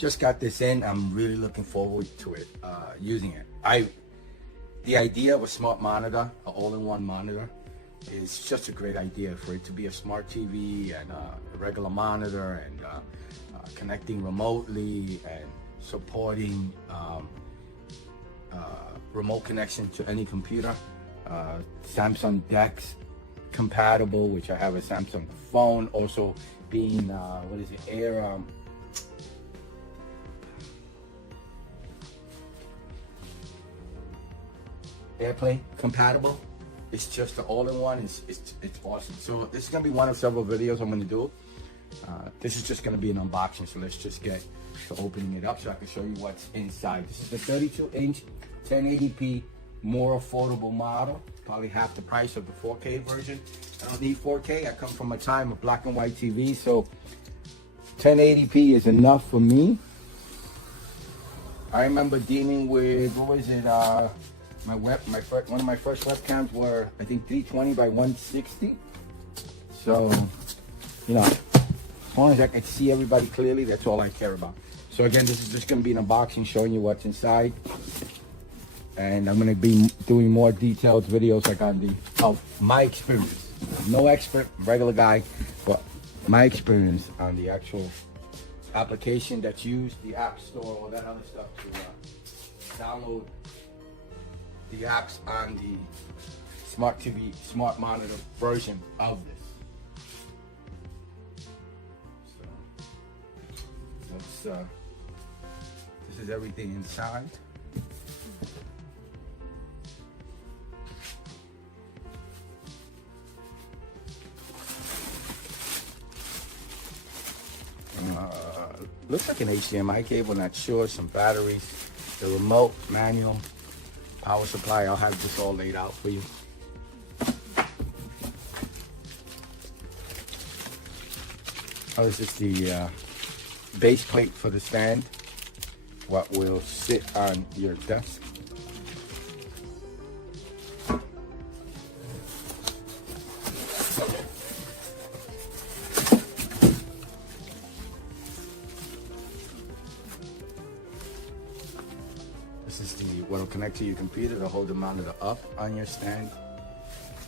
just got this in. I'm really looking forward to it, using it. The idea of a smart monitor, an all-in-one monitor, is just a great idea for it to be a smart TV and a regular monitor, and connecting remotely and supporting remote connection to any computer. Samsung DeX compatible, which I have a Samsung phone, also being what is it, AirPlay compatible. It's just an all-in-one. It's awesome. So this is gonna be one of several videos I'm gonna do. This is just gonna be an unboxing. So let's just get to opening it up so I can show you what's inside. This is the 32-inch 1080p, more affordable model. Probably half the price of the 4K version. I don't need 4K. I come from a time of black and white TV, so 1080p is enough for me. I remember dealing with, what was it? One of my first webcams were, I think, 320 by 160. So, you know, as long as I can see everybody clearly, that's all I care about. So again, this is just going to be an unboxing showing you what's inside. And I'm going to be doing more detailed videos like on my experience. No expert, regular guy, but my experience on the actual application that's used, the app store, all that other stuff to download the apps on the smart TV, smart monitor version of this. So this is everything inside. Looks like an HDMI cable, not sure. Some batteries, the remote, manual, power supply. I'll have this all laid out for you. Oh, this is the base plate for the stand, what will sit on your desk. This is what will connect to your computer to hold the monitor up on your stand,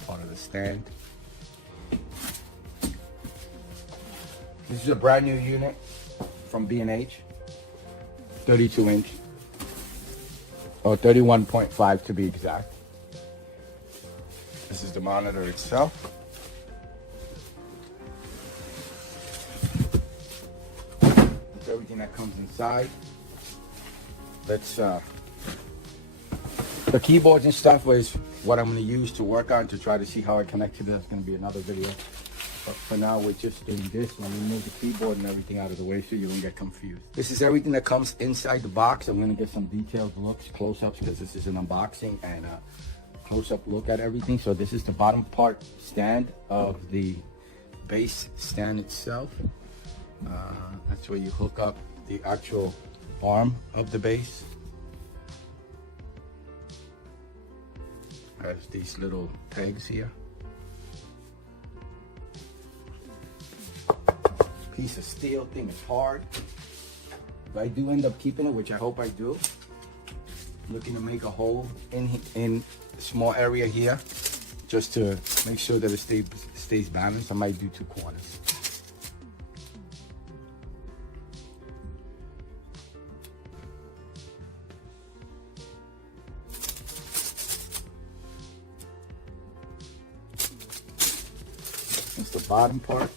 part of the stand. This is a brand new unit from B&H, 32-inch, or 31.5 to be exact. This is the monitor itself. That's everything that comes inside. Let's the keyboards and stuff is what I'm going to use to work on to try to see how I connect to this. That's going to be another video. But for now, we're just doing this. I'm going to move the keyboard and everything out of the way so you don't get confused. This is everything that comes inside the box. I'm going to get some detailed looks, close-ups, because this is an unboxing and a close-up look at everything. So this is the bottom part stand of the base stand itself. That's where you hook up the actual arm of the base. Has these little pegs here. Piece of steel, thing is hard. If I do end up keeping it, which I hope I do, I'm looking to make a hole in a small area here, just to make sure that it stays balanced. I might do 2 corners. That's the bottom part.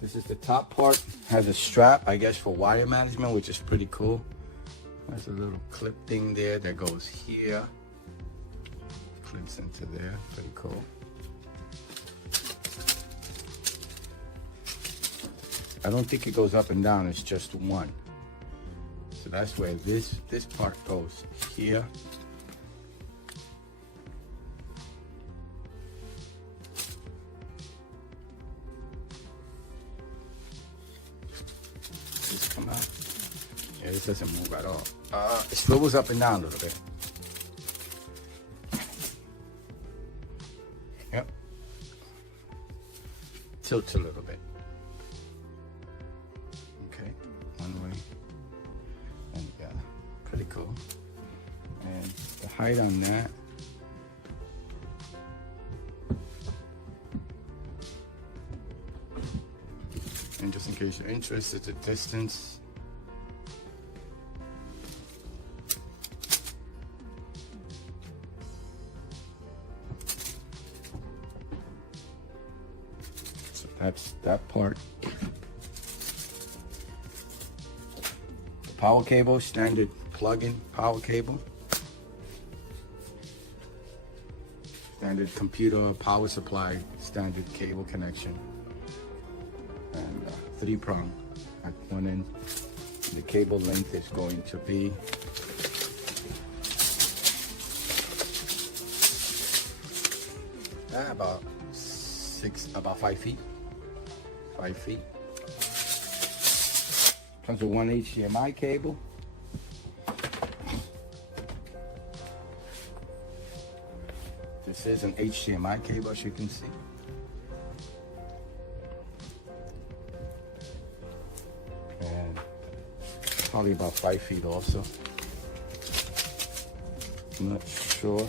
This is the top part. Has a strap, I guess, for wire management, which is pretty cool. There's a little clip thing there that goes here. Clips into there. Pretty cool. I don't think it goes up and down. It's just one. So that's where this part goes here. Come out. Yeah, this doesn't move at all. It swivels up and down a little bit. Yep. Tilts a little bit. Okay, one way. height on that. And just in case you're interested, the distance. So that's that part. The power cable, standard plug-in power cable. Standard computer power supply, standard cable connection. And 3-prong at one end. The cable length is going to be about 5 feet. 5 feet. Comes with one HDMI cable. This is an HDMI cable, as you can see. And probably about 5 feet also. I'm not sure.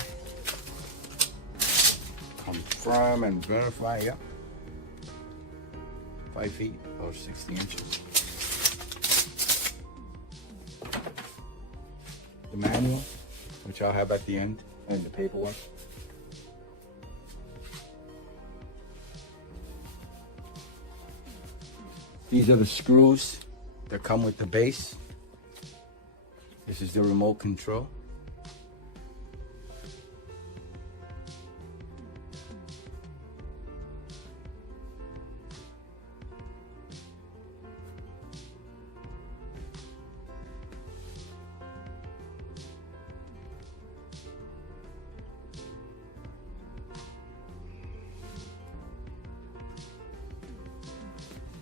Confirm and verify, yeah. 5 feet or 60 inches. The manual, which I'll have at the end, and the paperwork. These are the screws that come with the base. This is the remote control.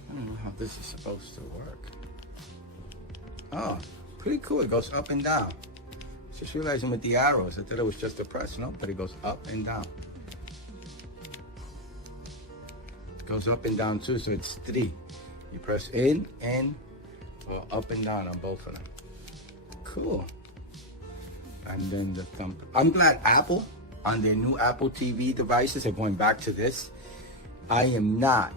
I don't know how this is supposed to work. Oh, pretty cool. It goes up and down. Just realizing with the arrows, I thought it was just a press, no? But it goes up and down. It goes up and down too, so it's 3. You press in, or up and down on both of them. Cool. And then the thumb. I'm glad Apple, on their new Apple TV devices, are going back to this. I am not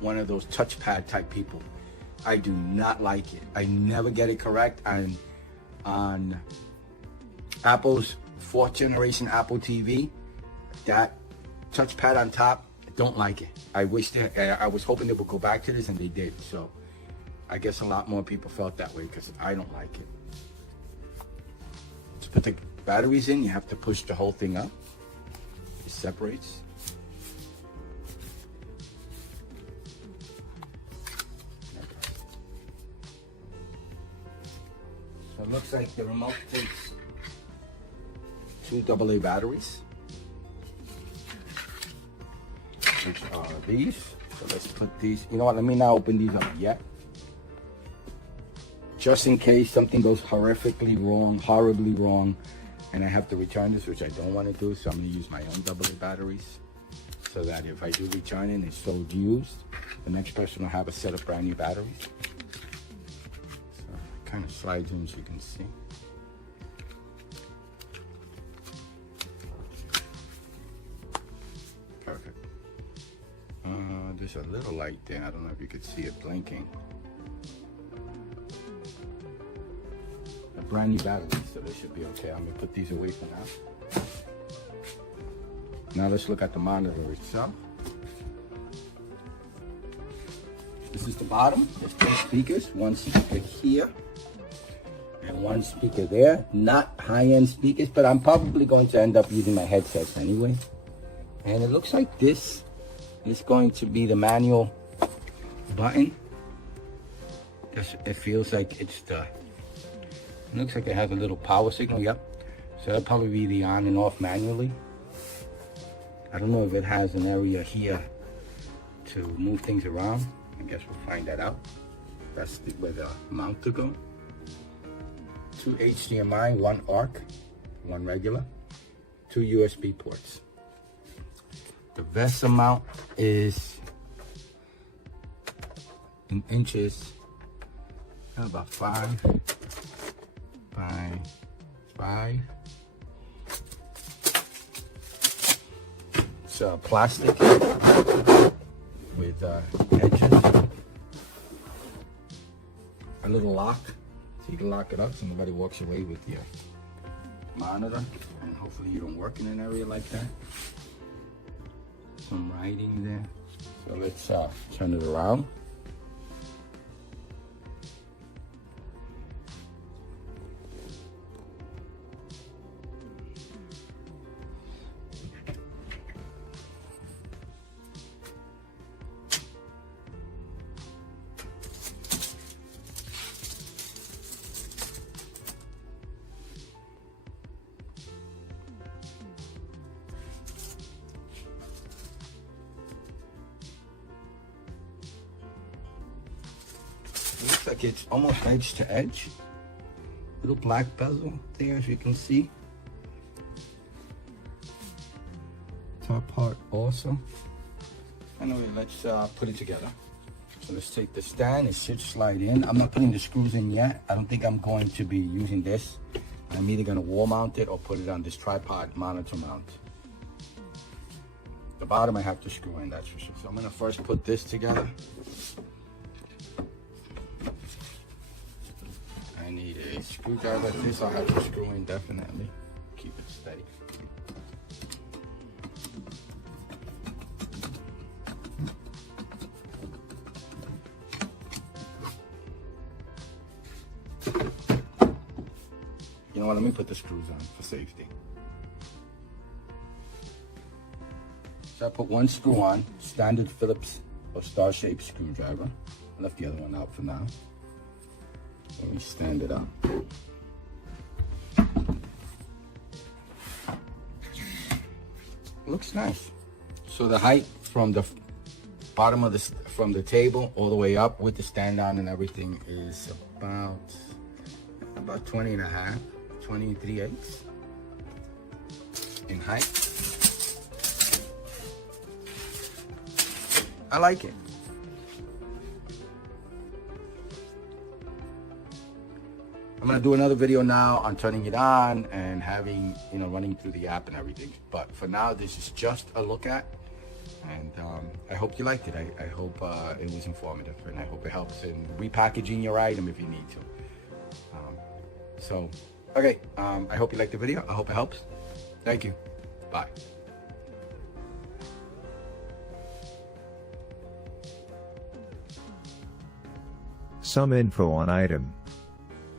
one of those touchpad type people. I do not like it. I never get it correct. And on Apple's 4th generation Apple TV, that touchpad on top, I don't like it. I wish I was hoping they would go back to this, and they did. So I guess a lot more people felt that way because I don't like it. To put the batteries in, you have to push the whole thing up. It separates. So it looks like the remote takes 2 AA batteries, which are these. So let's put these. You know what? Let me not open these up yet, just in case something goes horrifically wrong, horribly wrong, and I have to return this, which I don't want to do. So I'm going to use my own AA batteries, so that if I do return it and it's sold used, the next person will have a set of brand new batteries. Kind of slides in, as you can see. Perfect. There's a little light there. I don't know if you could see it blinking. A brand new battery, so they should be okay. I'm gonna put these away for now. Now let's look at the monitor itself. This is the bottom. There's 2 speakers. One speaker here and one speaker there. Not high-end speakers, but I'm probably going to end up using my headsets anyway. And it looks like this is going to be the manual button. It feels like it's the, it looks like it has a little power signal. Yep. So that'll probably be the on and off manually. I don't know if it has an area here to move things around. I guess we'll find that out. That's where the mount to go. 2 HDMI, 1 ARC, 1 regular, 2 USB ports. The VESA mount is in inches, about 5 by 5. It's plastic with edges. A little lock, so you can lock it up so nobody walks away with your monitor, and hopefully you don't work in an area like that. Some writing there. So let's turn it around. Looks like it's almost edge to edge. Little black bezel there, as you can see. Top part also. Anyway, let's put it together. So let's take the stand. It should slide in. I'm not putting the screws in yet. I don't think I'm going to be using this. I'm either going to wall mount it or put it on this tripod monitor mount. The bottom I have to screw in, that's for sure. So I'm going to first put this together. I need a screwdriver. This I'll have to screw in definitely. Keep it steady. You know what, let me put the screws on for safety. So I put one screw on, standard Phillips or star-shaped screwdriver. I left the other one out for now. Let me stand it up. Looks nice. So the height from the bottom of from the table all the way up with the stand on and everything is about 20 and a half, 23/8 in height. I like it. I'm gonna do another video now on turning it on and having, you know, running through the app and everything. But for now, this is just a look at, and I hope you liked it. I hope it was informative, and I hope it helps in repackaging your item if you need to. Okay, I hope you liked the video. I hope it helps. Thank you. Bye. Some info on item.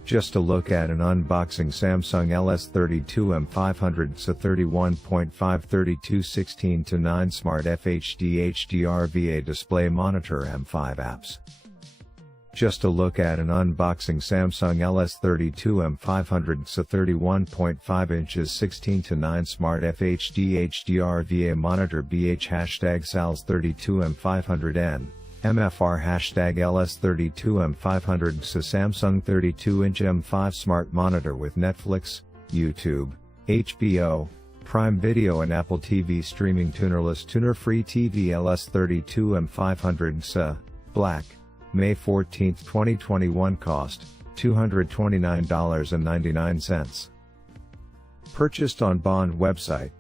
Just a look at an unboxing Samsung LS32AM500NNXZA 31.5 3216:9 Smart FHD HDR VA display monitor M5 apps. Just a look at an unboxing Samsung LS32AM500NNXZA 31.5 inches 16:9 Smart FHD HDR VA monitor BH #SALS 32AM500N. MFR #LS32AM500NNXZA Samsung 32-inch M5 smart monitor with Netflix, YouTube, HBO, Prime Video and Apple TV streaming Tunerless tuner-free TV LS32AM500NNXZA, black, May 14, 2021 cost, $229.99. Purchased on Bond website.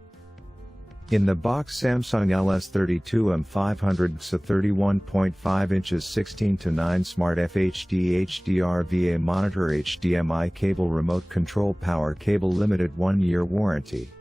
In the box Samsung LS32AM500NNXZA 31.5 inches 16:9 Smart FHD HDR VA monitor HDMI cable remote control power cable limited 1-year warranty.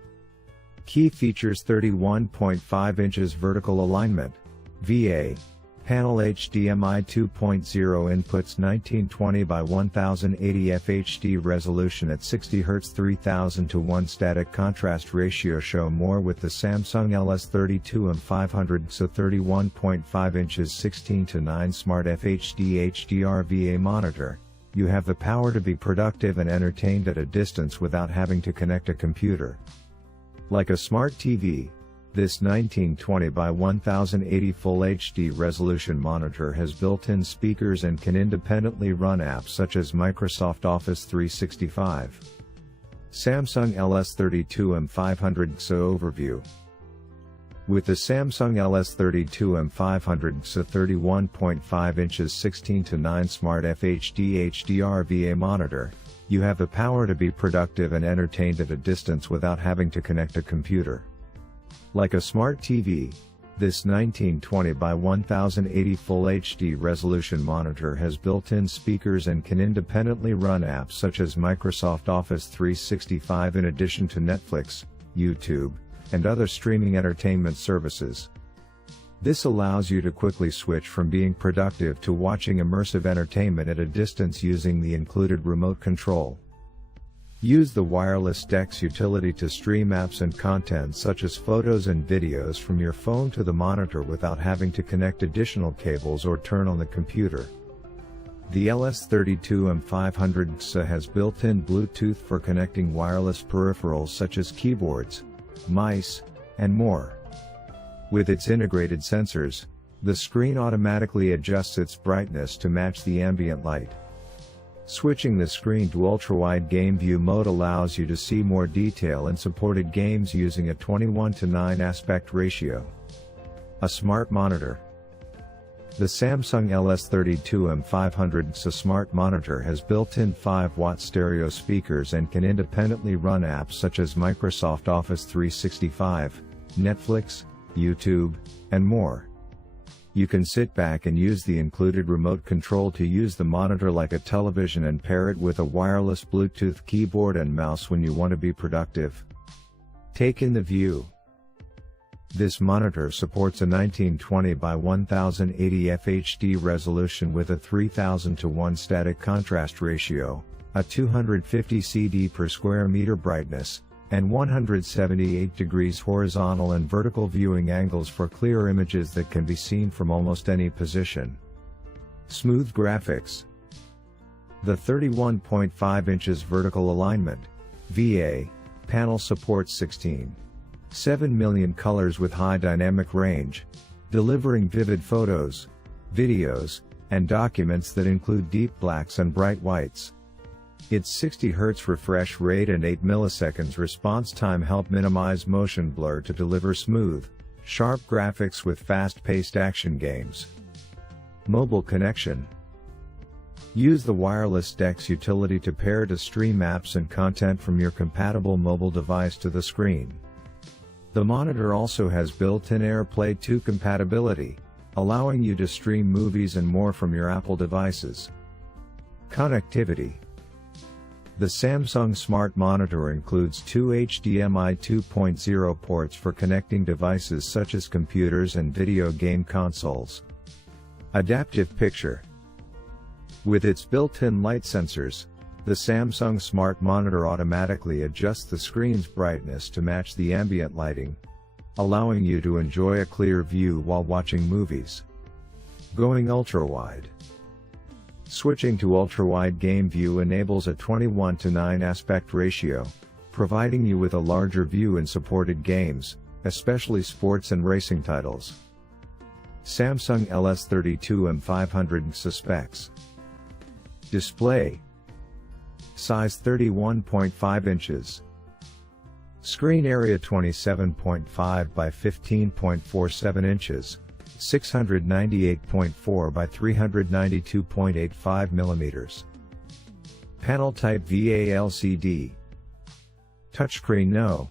Key features 31.5 inches vertical alignment, VA, panel HDMI 2.0 inputs 1920 by 1080 FHD resolution at 60 Hz 3000:1 static contrast ratio. Show more with the Samsung LS32AM500NNXZA 31.5 inches 16:9 Smart FHD HDR VA monitor. You have the power to be productive and entertained at a distance without having to connect a computer. Like a smart TV, this 1920 by 1080 Full HD resolution monitor has built-in speakers and can independently run apps such as Microsoft Office 365. Samsung LS32AM500NNXZA overview. With the Samsung LS32AM500NNXZA 31.5 inches 16:9 Smart FHD HDR VA monitor, you have the power to be productive and entertained at a distance without having to connect a computer. Like a smart TV, this 1920 by 1080 Full HD resolution monitor has built-in speakers and can independently run apps such as Microsoft Office 365 in addition to Netflix, YouTube, and other streaming entertainment services. This allows you to quickly switch from being productive to watching immersive entertainment at a distance using the included remote control. Use the wireless DeX utility to stream apps and content such as photos and videos from your phone to the monitor without having to connect additional cables or turn on the computer. The LS32AM500NNXZA has built-in Bluetooth for connecting wireless peripherals such as keyboards, mice, and more. With its integrated sensors, the screen automatically adjusts its brightness to match the ambient light. Switching the screen to ultra-wide game view mode allows you to see more detail in supported games using a 21:9 aspect ratio. A smart monitor. The Samsung LS32AM500NNXZA smart monitor has built-in 5-watt stereo speakers and can independently run apps such as Microsoft Office 365, Netflix, YouTube, and more. You can sit back and use the included remote control to use the monitor like a television and pair it with a wireless Bluetooth keyboard and mouse when you want to be productive. Take in the view. This monitor supports a 1920 by 1080 FHD resolution with a 3000:1 static contrast ratio, a 250 CD per square meter brightness, and 178 degrees horizontal and vertical viewing angles for clear images that can be seen from almost any position. Smooth graphics. The 31.5 inches vertical alignment (VA) panel supports 16.7 million colors with high dynamic range, delivering vivid photos, videos, and documents that include deep blacks and bright whites. Its 60 Hz refresh rate and 8 milliseconds response time help minimize motion blur to deliver smooth, sharp graphics with fast-paced action games. Mobile connection. Use the wireless DeX utility to pair to stream apps and content from your compatible mobile device to the screen. The monitor also has built-in AirPlay 2 compatibility, allowing you to stream movies and more from your Apple devices. Connectivity. The Samsung Smart Monitor includes 2 HDMI 2.0 ports for connecting devices such as computers and video game consoles. Adaptive Picture. With its built-in light sensors, the Samsung Smart Monitor automatically adjusts the screen's brightness to match the ambient lighting, allowing you to enjoy a clear view while watching movies. Going ultra-wide. Switching to ultra-wide game view enables a 21:9 aspect ratio, providing you with a larger view in supported games, especially sports and racing titles. Samsung LS32AM500NNXZA specs. Display size 31.5 inches. Screen area 27.5 by 15.47 inches. 698.4 by 392.85 mm. Panel type VA LCD. Touchscreen no.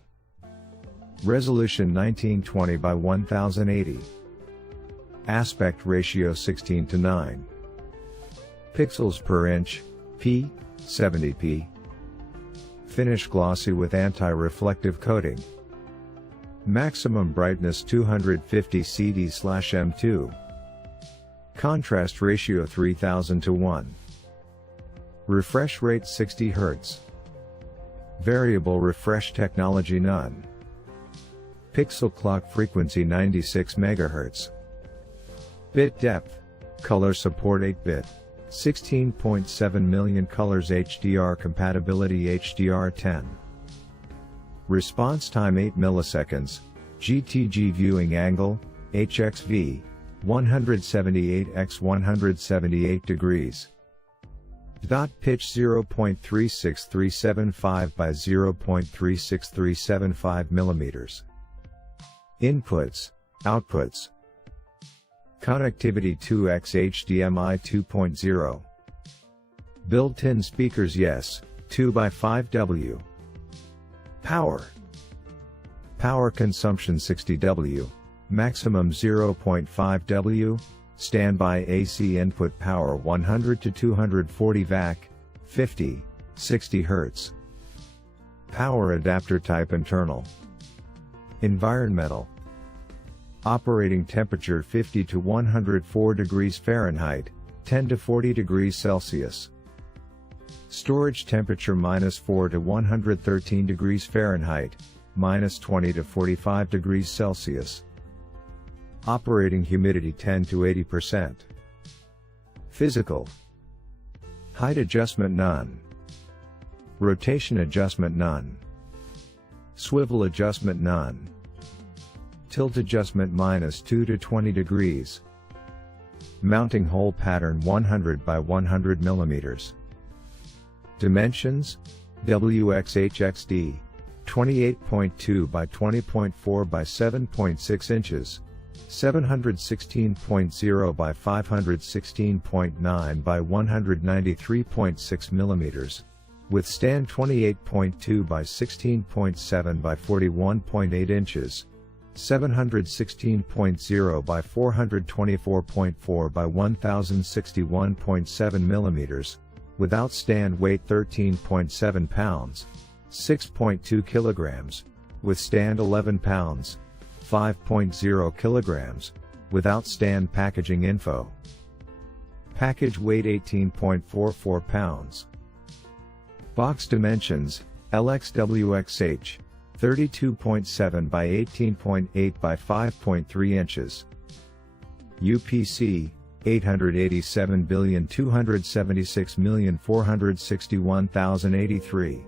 Resolution 1920 by 1080. Aspect ratio 16:9. Pixels per inch, p. 70p. Finish glossy with anti-reflective coating. Maximum brightness 250 CD/M2. Contrast ratio 3000:1. Refresh rate 60 Hz. Variable refresh technology none. Pixel clock frequency 96 MHz. Bit depth. Color support 8-bit. 16.7 million colors HDR compatibility HDR10. Response time 8 milliseconds, GTG viewing angle, HXV, 178x178 degrees. Dot pitch 0.36375 by 0.36375 millimeters. Inputs, outputs. Connectivity 2x HDMI 2.0. Built-in speakers yes, 2x5W. Power. Power consumption 60 W, maximum 0.5 W, standby AC input power 100 to 240 VAC, 50, 60 Hz. Power adapter type internal. Environmental. Operating temperature 50 to 104 degrees Fahrenheit, 10 to 40 degrees Celsius. Storage temperature -4 to 113 degrees Fahrenheit, -20 to 45 degrees Celsius. Operating humidity 10 to 80%. Physical. Height adjustment none. Rotation adjustment none. Swivel adjustment none. Tilt adjustment -2 to 20 degrees. Mounting hole pattern 100 by 100 mm. Dimensions: WXHXD 28.2 by 20.4 by 7.6 inches, 716.0 by 516.9 by 193.6 mm. Withstand 28.2 by 16.7 by 41.8 inches, 716.0 by 424.4 by 1061.7 mm. Without stand weight 13.7 pounds, 6.2 kilograms. Withstand 11 pounds, 5.0 kilograms. Without stand packaging info. Package weight 18.44 pounds. Box dimensions: LXWXH 32.7 by 18.8 by 5.3 inches. UPC 887,276,461,083.